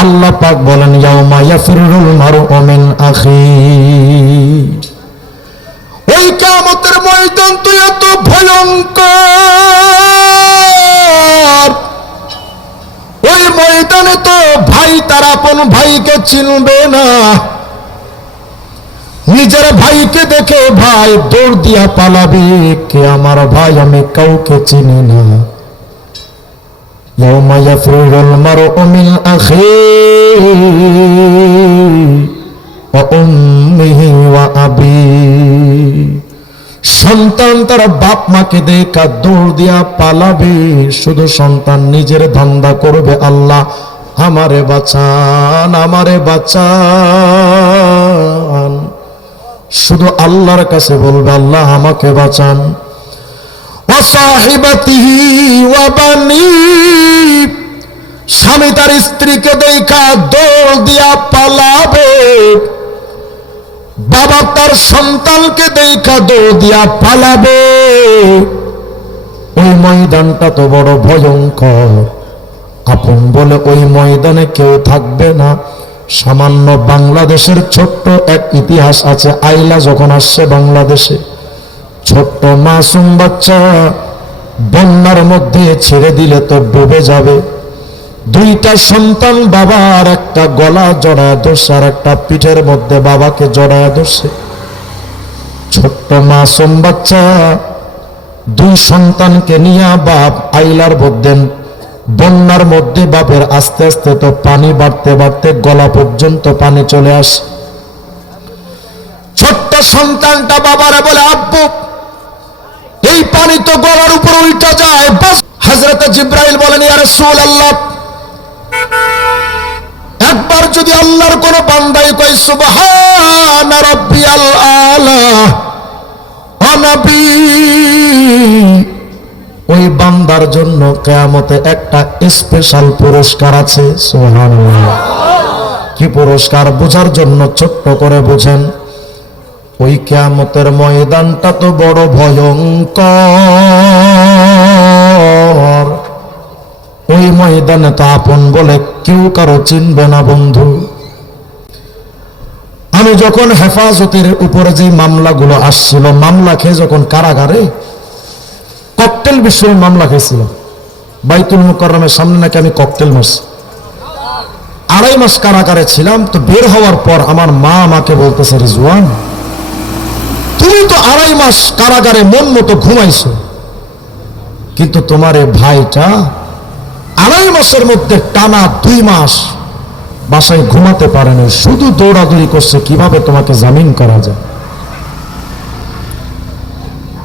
আল্লাহ পাক বলেন ওই কিয়ামতের ময়দান তুই এত ভয়ঙ্কর। ওই ময়দানে তো ভাই তার আপন ভাইকে চিনবে না। নিজের ভাইকে দেখে ভাই দৌড় দিয়া পালাবে, কে আমার ভাই আমি কাউকে চিনি না। يوم يفر المرء من أخيه وأمه وأبيه সন্তান তার বাপ মাকে দেখা দৌড় দিয়া পালাবে শুধু সন্তান নিজের ধান্দা করবে আল্লাহ আমারে বাঁচান আমারে বাঁচান শুধু আল্লাহর কাছে বলবে আল্লাহ আমাকে বাঁচান ওয়া বানি। স্বামী তার স্ত্রীকে দেখা দৌড় দিয়া পালাবে। বাবা তার সন্তানকে দেখা দৌড় দিয়া পালাবে। ওই ময়দানটা তো বড় ভয়ঙ্কর। আপন বলে ওই ময়দানে কেউ থাকবে না। সামান্য বাংলাদেশের ছোট্ট এক ইতিহাস আছে, আইলা যখন আসছে বাংলাদেশে। ছোট্ট মাসুম বাচ্চা বন্যার মধ্যে ছেড়ে দিলে তো ডুবে যাবে। দুইটা সন্তান বাবার একটা গলা জড়ায় দোষে আর একটা পিঠের মধ্যে বাবাকে জড়ায় দোষে ছোট্ট মাসুম বাচ্চা দুই সন্তানকে নিয়ে বাপ আইলার মধ্যে, বন্যার মধ্যে বাপের আস্তে আস্তে তো পানি বাড়তে বাড়তে গলা পর্যন্ত পানি চলে আসে। ছোট্ট সন্তানটা বাবারা বলে, আব্বু এই পানি তো গলার উপর উল্টা যায়। হজরত জিব্রাইল বলেন, ইয়া রাসূলুল্লাহ। একবার যদি আল্লাহর কোন বান্দাই কই সুবহান ওই বান্দার জন্য কেয়ামতে একটা স্পেশাল পুরস্কার আছে, সুবহানাল্লাহ। কি পুরস্কার? বোঝার জন্য ছোট্ট করে বুঝেন। ওই কেয়ামতের ময়দানটা তো বড় ভয়ঙ্কর। ওই ময়দানে তো আপন বলে কেউ কারও চিনবে না, বন্ধু। আমি যখন হেফাজতের উপরে যে মামলাগুলো আসছিল, মামলা খেয়ে যখন কারাগারে, ককটেল বিষয়ে মামলা খেয়েছিল। বাইতুল মুকরমের সামনে নাকি আমি ককটেল মারছি। আড়াই মাস কারাগারে ছিলাম, তো বের হওয়ার পর আমার মা আমাকে বলতেছে, রিজওয়ান তুমি তো আড়াই মাস কারাগারে মন মতো ঘুমাইছো। কিন্তু তোমার এ ভাইটা আড়াই মাসের মধ্যে টানা দুই মাস বাসায় ঘুমাতে পারে না শুধু দৌড়াদৌড়ি করছে, কীভাবে তোমাকে জামিন করা যায়?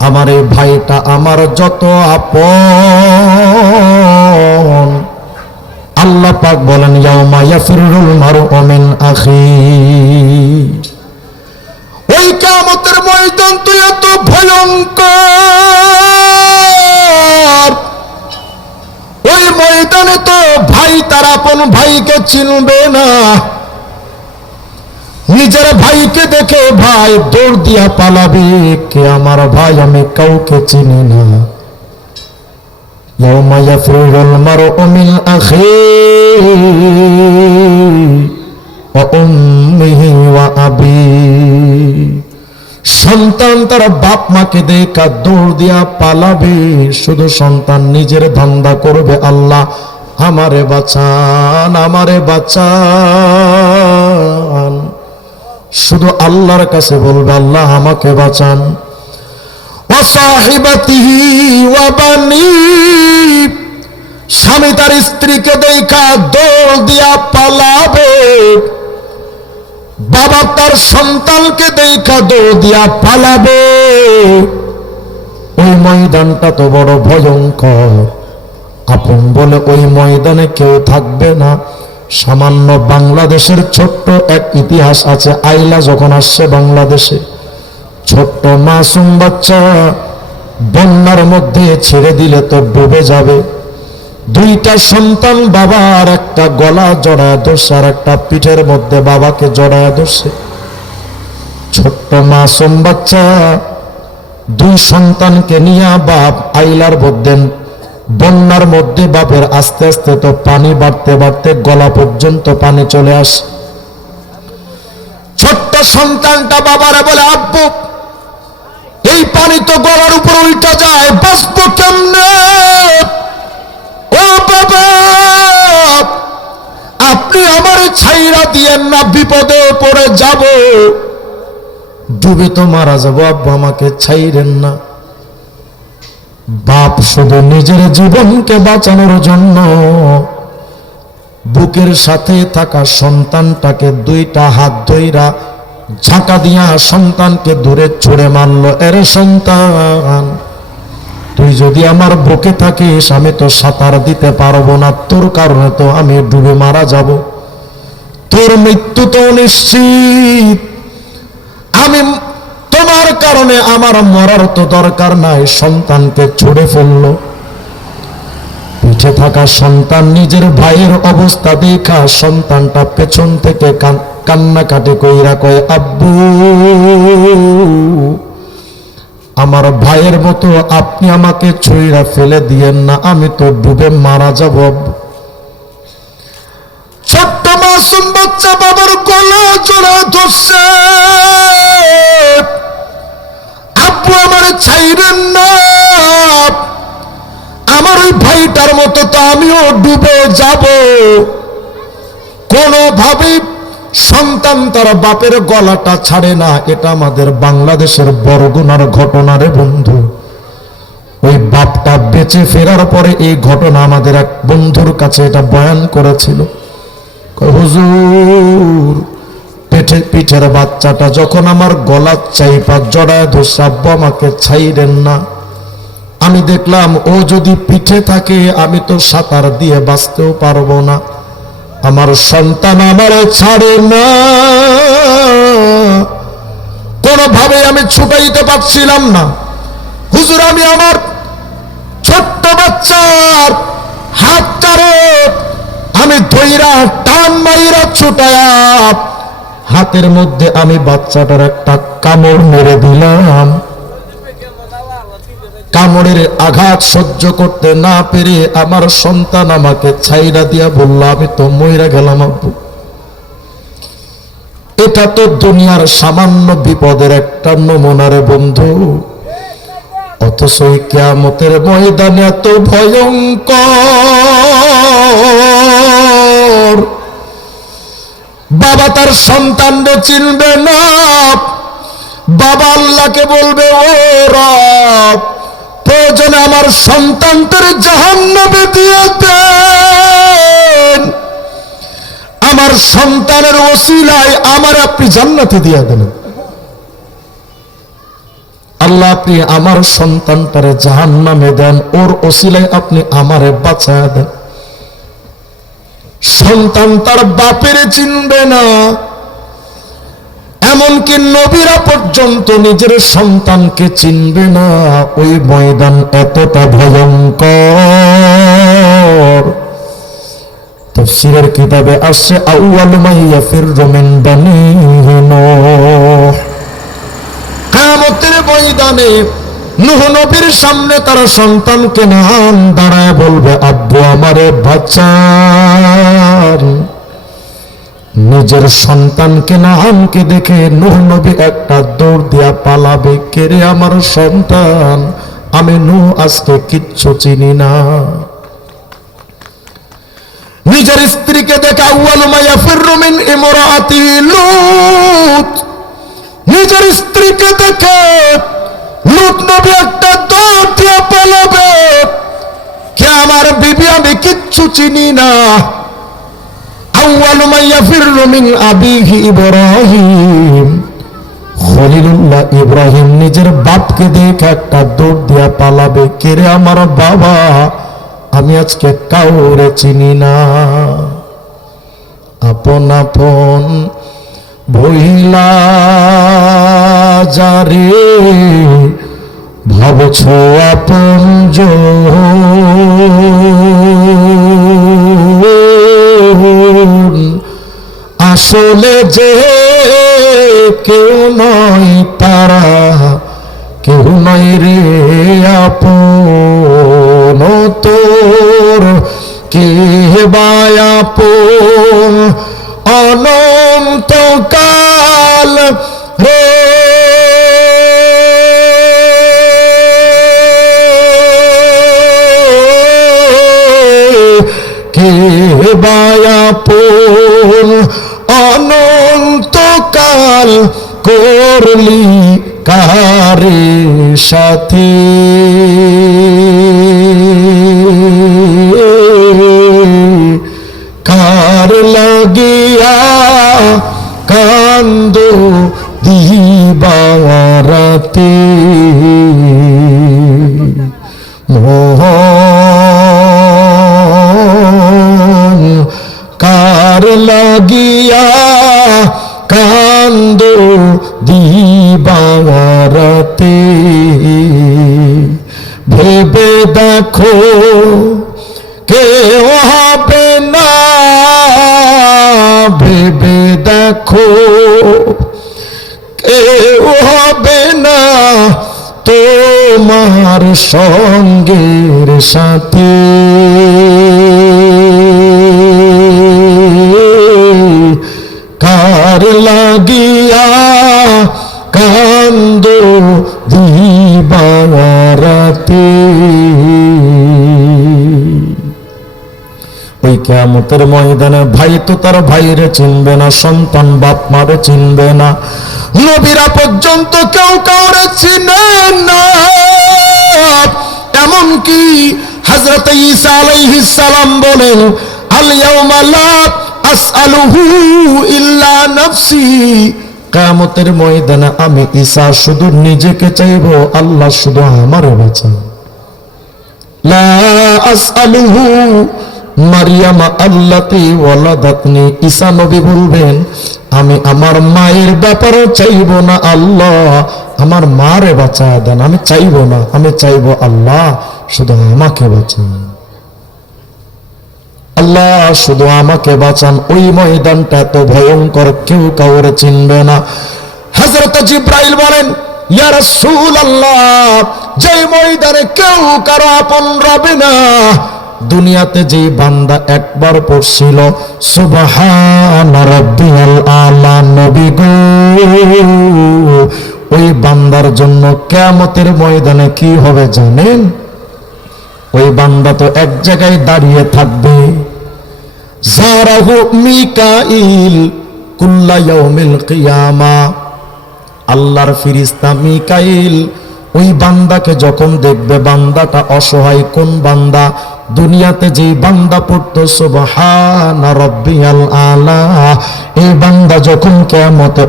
আমার এই ভাইটা আমার যত আপন। আল্লাহ পাক বলেন, ইয়াউমা ইয়াফিরুল মারউ মিন আখি। এই কামতের ময়দান তো এত ভয়ঙ্কর। ওই ময়দানে তো ভাই তার আপন ভাইকে চিনবে না। নিজের ভাইকে দেখে, ভাই, দৌড় দিয়া পালাবি। কে আমার ভাই? আমি কাউকে চিনি না। আখি সন্তান তার বাপ মাকে দেখা দৌড় দিয়া পালাবে। শুধু সন্তান নিজের ধান্দা করবে আল্লাহ। আমারে বাঁচান আমারে বাঁচান। শুধু আল্লাহর কাছে বলবে, আল্লাহ আমাকে বাঁচান। স্বামী তার স্ত্রীকে দেখা দৌড় দিয়া পালাবে। বাবা তার সন্তানকে দেখা দৌড় দিয়া পালাবে। ওই ময়দানটা তো বড় ভয়ঙ্কর। আপন বলে ওই ময়দানে কেউ থাকবে না। সামান্য বাংলাদেশের ছোট্ট এক ইতিহাস আছে, আইলা যখন আসছে বাংলাদেশে। ছোট্ট মাসুম বাচ্চা বন্যার মধ্যে ছেড়ে দিলে তো ডুবে যাবে। দুইটা সন্তান বাবার একটা গলা জড়ায় দোষে আর একটা পিঠের মধ্যে বাবাকে জড়ায় দোষে ছোট্ট মাসুম বাচ্চা দুই সন্তানকে নিয়ে বাপ আইলার মধ্যে, বন্যার মধ্যে বাপের আস্তে আস্তে তো পানি বাড়তে বাড়তে গলা পর্যন্ত পানি চলে আসে। ছোট্ট সন্তানটা বাবারে বলে, আব্বু, এই পানি তো গলার উপর উল্টা যায়, বাঁচবো কেমনে? আপনি আমার ছাইরা দিয়েন না, বিপদে পড়ে যাব। ডুবে তো মারা যাব, আব্বু আমাকে ছাইরেন না। বাপ শুধু নিজের জীবনকে বাঁচানোর জন্য। বুকের সাথে থাকা সন্তানটাকে দুইটা হাত ধইরা ঝাঁকা দিয়া সন্তানকে দূরে ছুড়ে মারলো এর সন্তান। তুই যদি আমার বুকে থাকিস, আমি তো সাঁতার দিতে পারব না। তোর কারণে তো আমি ডুবে মারা যাব। তোর মৃত্যু তো নিশ্চিত। আমি তোমার কারণে আমার মরার তো দরকার নাই, সন্তানকে ছুড়ে ফেলল। পিঠে থাকা সন্তান, নিজের ভাইয়ের অবস্থা দেখা, সন্তানটা পেছন থেকে কান্নাকাটি কইরা কয়, আব্বু। আমার ভাইয়ের মতো আপনি আমাকে ছুঁড়া ফেলে দিয়েন না, আমি তো ডুবে মারা যাব। ছোট্ট মাসুম বাচ্চা বাবার গলা জোড়া ধরছে। আব্বু আমার ছাইরেন না। আমার ওই ভাইটার মতো তো আমিও ডুবে যাব। কোনোভাবেই সন্তান তার বাপের গলাটা ছাড়ে না, এটা আমাদের বাংলাদেশের বরগুনার ঘটনা রে বন্ধু। ওই বাপটা বেঁচে ফেরার পরে এই ঘটনা আমাদের এক বন্ধুর কাছে এটা বয়ান করেছিল। হুজুর, পেটে, পিঠের বাচ্চাটা যখন আমার গলা চাইপা জড়ায় ধরছে, আব্বু আমাকে ছাইরেন না। আমি দেখলাম ও যদি পিঠে থাকে, আমি তো সাঁতার দিয়ে বাঁচতেও পারব না। আমার সন্তান আমার ছাড়ে না। কোনোভাবে আমি ছুটাইতে পারছিলাম না। হুজুর, আমি আমার ছোট্ট বাচ্চার হাত কারও আমি ধৈরা টান মাইরা ছুটায়া হাতের মধ্যে আমি বাচ্চাটার একটা কামড় মেরে দিলাম। কামড়ের আঘাত সহ্য করতে না পেরে আমার সন্তান আমাকে ছাইরা দিয়া বলল, আমি তো মইরা গেলাম, আব্বু। এটা তো দুনিয়ার সামান্য বিপদের একটা নমুনারে বন্ধু। অথচ কেয়ামতের ময়দানে এত ভয়ঙ্কর। বাবা তার সন্তানকে চিনবে না। বাবা আল্লাহকে বলবে ও রব প্রয়োজনে আমার সন্তানটার জাহান্নামে দিয়ে দেন। আমার সন্তানের ওসিলায় আমার আপনি জান্নাতে দিয়ে দেন। আল্লাহ আপনি আমার সন্তানটারে জাহান্নামে দেন, ওর ওসিলায় আপনি আমারে বাঁচায় দেন। সন্তান তার বাপের চিনবে না। এমনকি নবীরা পর্যন্ত নিজের সন্তানকে চিনবে না। ওই ময়দান এতটা ভয়ঙ্কর। তফসিরের কিতাবে আসছে, আউয়াল মিন বানি নূহ। ময়দানে নূহ নবীর সামনে তার সন্তানকে নাম দাঁড়ায় বলবে, আব্বু আমারে বাঁচান। নিজের সন্তানকে নামকে দেখে নূহ নবী একটা দৌড় দিয়া পালাবে কেড়ে আমার সন্তান? আমি নূহ আজকে কিচ্ছু চিনি না। নিজের স্ত্রীকে দেখে আউয়াল মাইয়া ফিররুমিন ইমরাতি লুত। নিজের স্ত্রীকে দেখে লুত নবী একটা দৌড় দিয়া পালাবে, কে আমার বিবি, আমি কিচ্ছু চিনি না। আউয়াল মাইয়া ফিররুমিন আবিহি ইব্রাহিম খলিলুল্লাহ ইব্রাহিম নিজের বাপকে দেখে একটা দৌড় দিয়া পালাবে কেরে আমার বাবা? আমি আজকে কাউরে চিনি না। আপন আপন বইলা যারে ভাবছ আপন আসলে যে কেউ নয় তারা কেউ নয় রে আপন তোর। কে বায়াপন অনন্তকাল রে বায়াপন অনন্তকাল করলি কারে সাথে। কার লাগিয়া কান্দ দিবারাতে? মোহন সঙ্গের সাথে। কার লাগিয়া কান্দ দিবারাতে? ওই কেমতের ময়দানে ভাই তো তার ভাইরে চিনবে না, সন্তান বাপ মারে চিনবে না। নবীরা পর্যন্ত কেউ কাউরে চিনে না। এমনকি হযরত ঈসা আলাইহিস সালাম বলেন, আল ইয়াউমা লা আসআলুহু ইল্লা নাফসি। কিয়ামতের ময়দানে আমি ঈসা শুধু নিজেকে চাইব, আল্লাহ শুধু আমারে বাঁচান। লা আসআলুহু মারিয়ামা আল্লাতি ওয়ালাদাতনি ঈসা নবী বলবেন, আমি আমার মায়ের ব্যাপারে চাইব না আল্লাহ, আমার মারে বাঁচা দেন, আমি চাইব না, আমি চাইব আল্লাহ, শুধু আমাকে বাঁচান। আল্লাহ, শুধু আমাকে বাঁচান, ওই ময়দানটা এত ভয়ঙ্কর, কেউ কাউরে চিনবে না। হযরত জিব্রাইল বলেন, ইয়া রাসূলুল্লাহ যে ময়দানে কেউ কারও আপন রবে না দুনিয়াতে যে বান্দা একবার পড়ছিল ওই বান্দার জন্য কিয়ামতের ময়দানে কি হবে জানেন? ওই বান্দা তো এক জায়গায় দাঁড়িয়ে থাকবে। মিকাইল আল্লাহর ফিরিস্তা মিকাইল ওই বান্দাকে যখন দেখবে, বান্দাটা অসহায়, কোন বান্দা? দুনিয়াতে যেই বান্দা পড়তো আলা। এই বান্দা যখন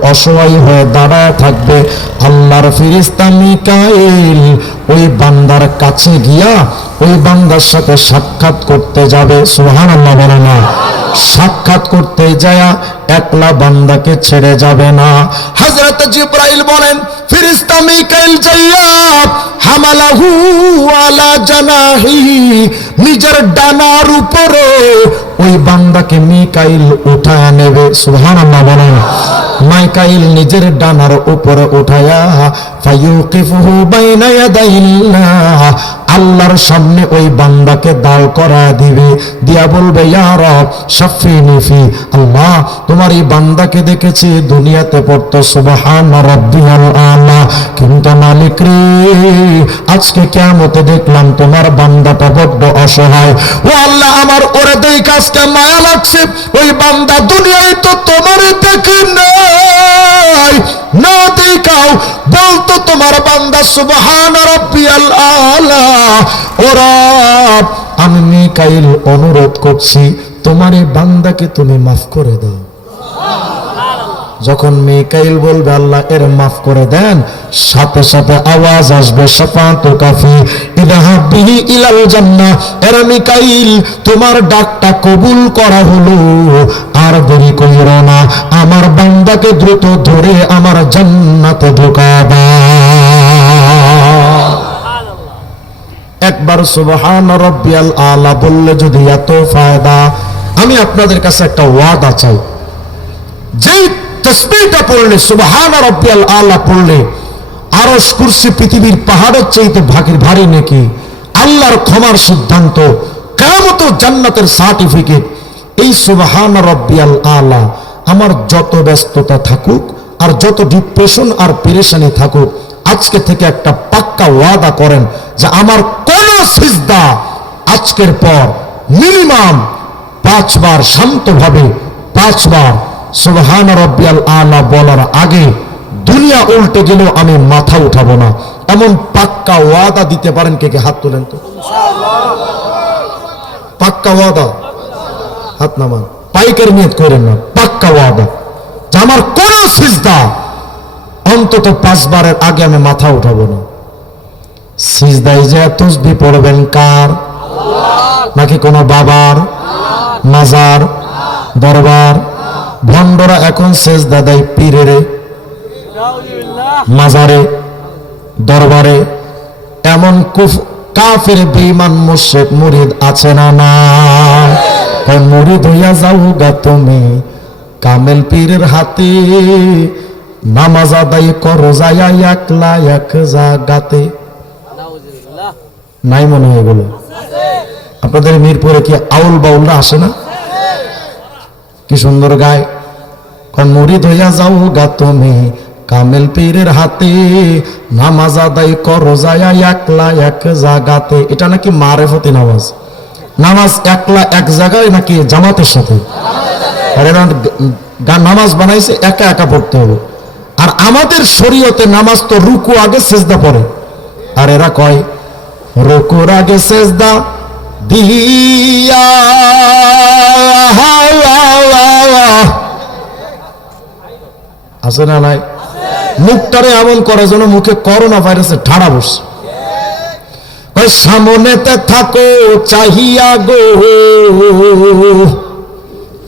অসহায় হয়ে দাঁড়ায় থাকবে, আল্লাহর ফিরিস্তা মিকাইল ওই বান্দার কাছে গিয়া ওই বান্দার সাথে সাক্ষাৎ করতে যাবে। সুবহানাল্লাহ বলে না। সাক্ষাৎ করতে যায়া একলা বান্দাকে ছেড়ে যাবে না। হযরত জিব্রাইল বলেন, ফেরেশতা মিকাইল যাইয়া হামালাহু আলা জানাহি নিজের ডানার উপরে ওই বান্দাকে মিকাইল উঠায় নেবে। সুহান বলেন। মাইকাইল নিজের ডানার উপরে উঠায়া, ফায়ুকিফুহু বাইনা ইয়াদাইল্লাহ, আল্লাহর সামনে ওই বান্দাকে দাঁড় করা দিবে। দিয়া বলবে রব, শাফিনি ফি, আল্লাহ, তোমার এই বান্দাকে দেখেছি দুনিয়াতে পড়তো, সুবহান রাব্বিয়াল আলা, কিন্তু মালিক রে, আজকে কিয়ামতে দেখলাম তোমার বান্দাটা বড্ড অসহায়। ও আল্লাহ, আমার ওরে দুই কাজকে মায়া লাগছে, ওই বান্দা দুনিয়ায় তো তোমার দেখে নাই। না দেখাও, বলতো তোমার বান্দা, সুবহান রাব্বিয়াল আলা। ওরা, আমি মিকাইল অনুরোধ করছি, তোমার এই বান্দাকে তুমি মাফ করে দাও। যখন মিকাইল বলবে, আল্লাহ এর মাফ করে দেন, সাথে সাথে আওয়াজ আসবে, সাফাতু কাফি ইলাহা বিহি ইলাল জান্নাহ। তোমার ডাকটা কবুল করা হলো, আর দেরি না। আমার বান্দাকে দ্রুত ধরে আমার জান্নাতে ঢোকা একবার সুবহান রব্বিয়াল আলা বললে যদি এত ফায়দা, আমি আপনাদের কাছে একটা ওয়াদা চাই। যেই তসবিহটা পড়লে, সুবহান রব্বিয়াল আলা পড়লে, আরশ কুরসি পৃথিবীর পাহাড়ের চাইতে ভাগের ভারী নাকি? আল্লাহর ক্ষমার সিদ্ধান্ত কেমত জান্নাতের সার্টিফিকেট এই সুবহান রব্বিয়াল আলা আমার যত ব্যস্ততা থাকুক আর যত ডিপ্রেশন আর পেরেশানি থাকুক, আজকে থেকে একটা পাক্কা ওয়াদা করেন যে আমার কোন সিজদা আজকের পর মিনিমাম পাঁচবার শান্তভাবে পাঁচবার সুবহান রব্বিয়াল আলা বলার আগে দুনিয়া উল্টে গেলেও আমি মাথা উঠাবো না। এমন পাক্কা ওয়াদা দিতে পারেন কে কে? হাত তোলেন তো। পাক্কা ওয়াদা? হাত নামান। পাইকার নিয়ত করেন না। পাক্কা ওয়াদা। যে আমার কোন সিজদা অন্তত পাঁচবারের আগে আমি মাথা উঠাবো না। সিজদাই যে তসবি পড়বেন কার? নাকি কোনো বাবার? মাজার? দরবার? ভণ্ডরা এখন সেজদা দেয় পীরেরে, মাজারে, দরবারে, এমন কুফ, কাফের বেঈমান মুশরিক মুরিদ আছে না না মুরিদ হইয়া যাও গা তুমি, কামেল পীরের হাতে, নামাজ আদায় করো যায়া একলা এক জাগাতে। নাই মনে হয় এগুলো আপনাদের মিরপুরে কি আউল বাউলরা আসে না? কি সুন্দর গায়। মুরিদ হইয়া যাও গা তুমি। কামেল পীরের হাতে নামাজ আদায় করো, যায়া একলা এক জাগাতে। এটা নাকি মারেফতি নামাজ? নামাজ একলা এক জায়গায় নাকি জামাতের সাথে? আর এরা নামাজ বানাইছে, একা একা পড়তে হবে। আর আমাদের শরীয়তে নামাজ তো রুকু আগে সেজদা পড়ে। আর এরা কয়, রুকুর আগে সেজদা দিয়া। আছে না নাই? মুখটারে এমন করে যেন মুখে করোনা ভাইরাসের ঠাড়া বসে সামনেতে থাকো, চাহিয়া গো।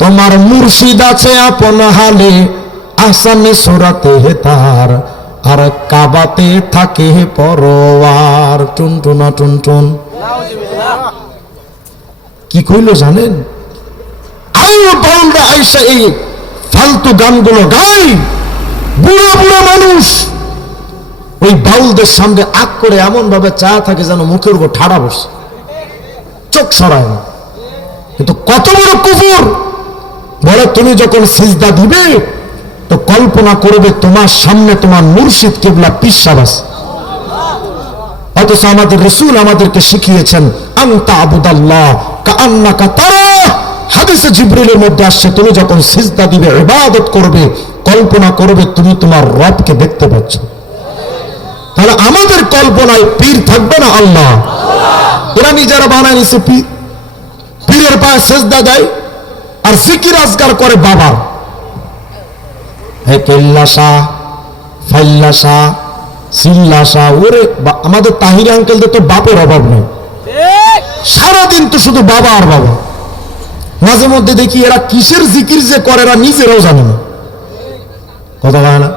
তোমার মুর্শিদ আছে আপন হালে, আসামে সোরাতে তার আর কাবাতে থাকে হে পরোয়ার। টুনটুনা টুনটুন কি কইলো জানেন? আইও বাউলরা আইসা এই ফালতু গানগুলো গাই। বুড়ো বুড়ো মানুষ। ওই বাউলদের সামনে আগ করে এমন ভাবে চা থাকে যেন মুখের উপর ঠাড়া বসে। চোখ সরায় না। কিন্তু কত বড় কুকুর বলে, তুমি যখন সিজদা দিবে, তো কল্পনা করবে তোমার সামনে তোমার মুর্শিদ কেবলা পিসাবাস। অথচ আমাদের রসুল আমাদেরকে শিখিয়েছেন, আন্তা আবুদাল্লাহ কান্নাকা তারা। হাদিসে জিব্রিলের মধ্যে আসছে, তুমি যখন সিজদা দিবে, ইবাদত করবে কল্পনা করবে, তুমি তোমার রবকে দেখতে পাচ্ছ। তাহলে আমাদের কল্পনায় পীর থাকবে না আল্লাহ। এরা নিজেরা বানায় নিছে পীর পীরের পায়ে সেজদা দেয়, আর সিকির আজগার করে বাবার। আমাদের তাহির আঙ্কেলদের তো বাপের অভাব নেই। সারাদিন তো শুধু বাবা আর বাবা। মাঝে মধ্যে দেখি এরা কিসের জিকির যে করে, এরা নিজেরাও জানে না কথা বলে না?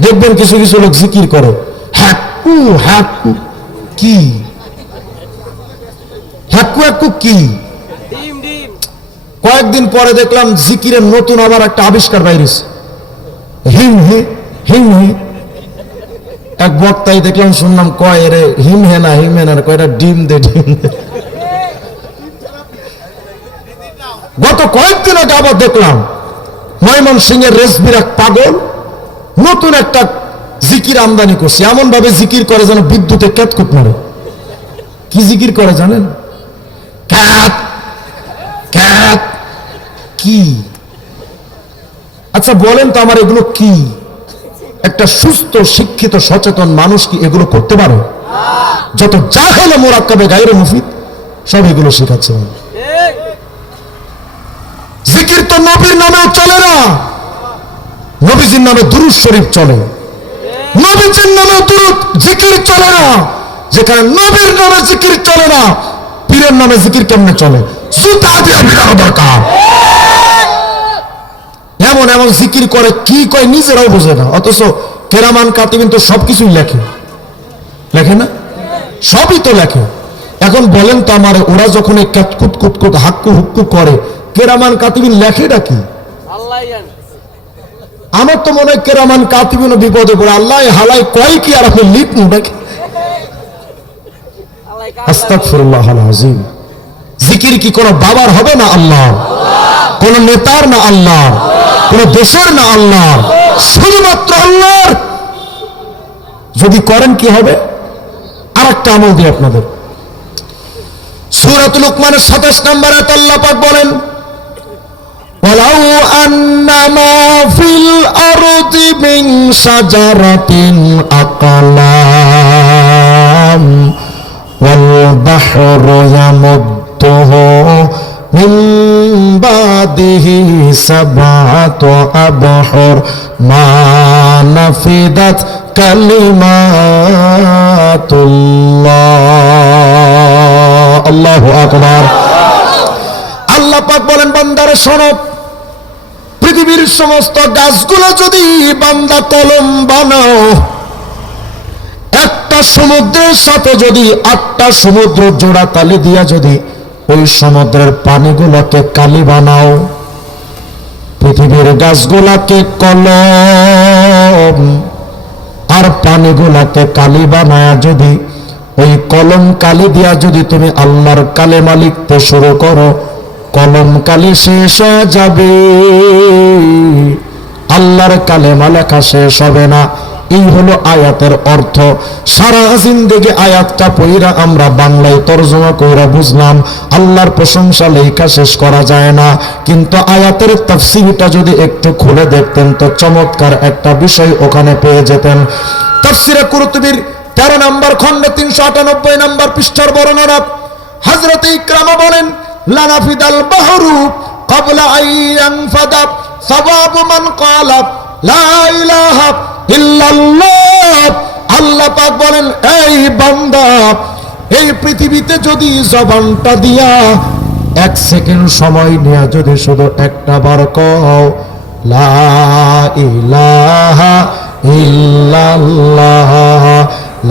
দেখবেন কিছু কিছু লোক জিকির করে হ্যাকু হ্যাকু কি? হ্যাকু হ্যাকু কি? কয়েকদিন পরে দেখলাম জিকিরের নতুন আবার একটা আবিষ্কার বাইরেছে। হিম, হে হিম, হে। এক বক্তাই দেখলাম, শুনলাম, কয় রে হিম, হে না, হিম, হে না কয়টা ডিম দে ডিম দে। গত কয়েকদিন আগে আবার দেখলাম ময়মন সিং এর রেসবির এক পাগল, নতুন একটা জিকির আমদানি করছে। এমন ভাবে জিকির করে যেন বিদ্যুতে কেতকুত মারে। কি জিকির করে জানেন? ক্যাত ক্যাত, কি? আচ্ছা বলেন তো আমার এগুলো কি? একটা সুস্থ, শিক্ষিত, সচেতন মানুষ কি এগুলো করতে পারে? যত যা জাহেলে মোরাক্কাবে গাইরে মুফিদ, সব এগুলো শেখাচ্ছে। জিকির তো নবীর নামেও চলে না। নবীজির নামে দুরুদ শরীফ চলে। নবীজির নামে দুরুদ জিকির চলে না। যেখানে নবীর নামে জিকির চলে না, পীরের নামে জিকির কেমনে চলে? জুতা দিয়ে ভিড়ানো দরকার। এমন এমন জিকির করে কি কয় নিজেরাও বোঝে না। অথচ কেরামান, কাতিবিন তো সবকিছুই লেখে। লেখে না? সবই তো লেখে। এখন বলেন তো আমার, ওরা যখন এই কুত কুত কুত হাক্কু হুক্কু করে কেরামান কাতিবিন লেখেটা কি আমার তো মনে হয় কেরামান কাতিবিনও বিপদে পড়ে। আল্লাহ হালাই কয় কি আর আপনি লিখুন নাকি জিকির কি কোনো বাবার হবে না আল্লাহ কোন নেতার না আল্লাহ কোন দেশের না আল্লাহ শুধুমাত্র আল্লাহর? যদি করেন কি হবে? আর একটা আমল দিই আপনাদের। সুরাত লুকমানের সাতাশ নম্বরে আল্লাহ পাক বলেন ولو أن ما في الأرض من شجرة أقلام والبحر يمده من بعده سبعة أبحر ما نفدت كلمات الله الله أكبر আল্লাহ পাক বলেন বান্দারে শোনো পৃথিবীর সমস্ত গাছগুলো যদি বান্দা কলম বানাও, একটা সমুদ্রের সাথে যদি আটটা সমুদ্র জোড়া তালি দিয়া যদি ওই সমুদ্রের পানিগুলোকে কালি বানাও, পৃথিবীর গাছগুলাকে কলম আর পানিগুলাকে কালি বানায় যদি, ওই কলম কালি দিয়া যদি তুমি আল্লাহর কালেমা লিখতে শুরু করো কলম কালি শেষ যাবে। আল্লাহর কালেমা লেখা শেষ হবে না। এই হলো আয়াতের অর্থ। সারা জিন্দেগি আয়াতটা পইরা আমরা বাংলায় তর্জমা কইরা বুঝলাম, আল্লাহর প্রশংসা লেখা শেষ করা যায় না। কিন্তু আয়াতের তাফসিরটা যদি একটু খুলে দেখতেন তো চমৎকার একটা বিষয় ওখানে পেয়ে যেতেন। তাফসিরে কুরতুবির তেরো নম্বর খন্ডে তিনশো আটানব্বই নম্বর পৃষ্ঠার বর্ণনা। হজরত ইকরামা বলেন লানাফিদাল বাহরু ক্বাবলা আইয়ান ফাদা সওয়াবু মান ক্বালা লা ইলাহা ইল্লাল্লাহ। আল্লাহ পাক বলেন, এই বান্দা, এই পৃথিবীতে যদি জবানটা দিয়া এক সেকেন্ড সময় নিয়ে যদি শুধু একটা বার কও, লা ইলাহা ইল্লাল্লাহ,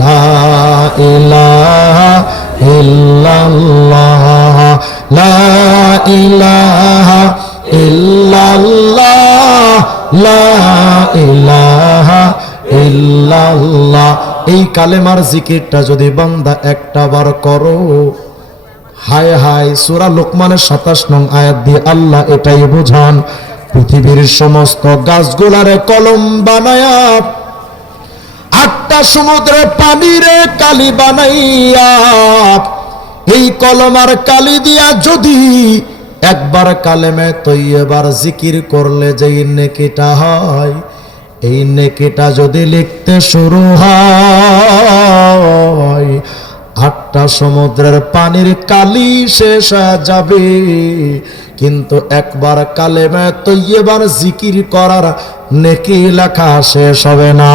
লা ইলাহা ইল্লাল্লাহ। লা ইলাহা ইল্লাল্লাহ, লা ইলাহা ইল্লাল্লাহ। এই কালেমার জিকিরটা যদি বান্দা একটা বার করো, হায় হায়, সুরা লোকমানের সাতাশ নং আয়াত দিয়ে আল্লাহ এটাই বোঝান, পৃথিবীর সমস্ত গাছগুলারে কলম বানায়া, আটটা সমুদ্রে পানিরে কালি বানাইয়া এই কলমার কালি দিয়া যদি একবার কালেমে তৈবার জিকির করলে যেই নেকিটা হয়, এই নেকিটা যদি লিখতে শুরু হয়, আটটা সমুদ্রের পানির কালি শেষ যাবে। কিন্তু একবার কালেমে তৈবার জিকির করার নেকি লেখা শেষ হবে না।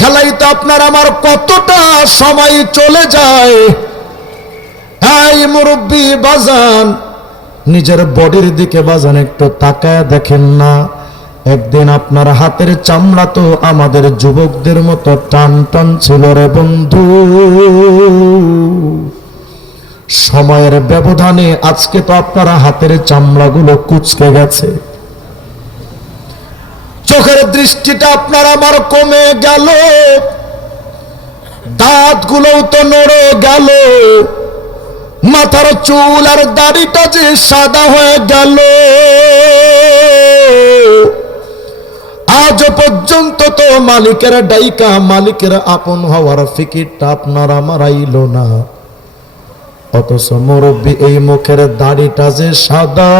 খেলাই খেলাই তো আপনার আমার কতটা সময় চলে যায়। মুরব্বী বাজান, নিজের বডির দিকে বাজান একটু তাকায় দেখেন না। একদিন আপনার হাতের চামড়া তো আমাদের যুবকদের মতো টান টান ছিল রে বন্ধু। সময়ের ব্যবধানে আজকে তো আপনার হাতের চামড়াগুলো কুচকে গেছে। চোখের দৃষ্টিটা আপনার আমার কমে গেল। দাঁতগুলোও তো নড়ে গেল। মাথার চুল আর দাড়িটা যে সাদা হয়ে গেল। আজ পর্যন্ত তো মালিকের ডাইকা, মালিকের আপন হওয়ার ফিকিরটা আপনার আমার আইল না। অথচ মুরব্বী এই মুখের দাড়িটা যে সাদা।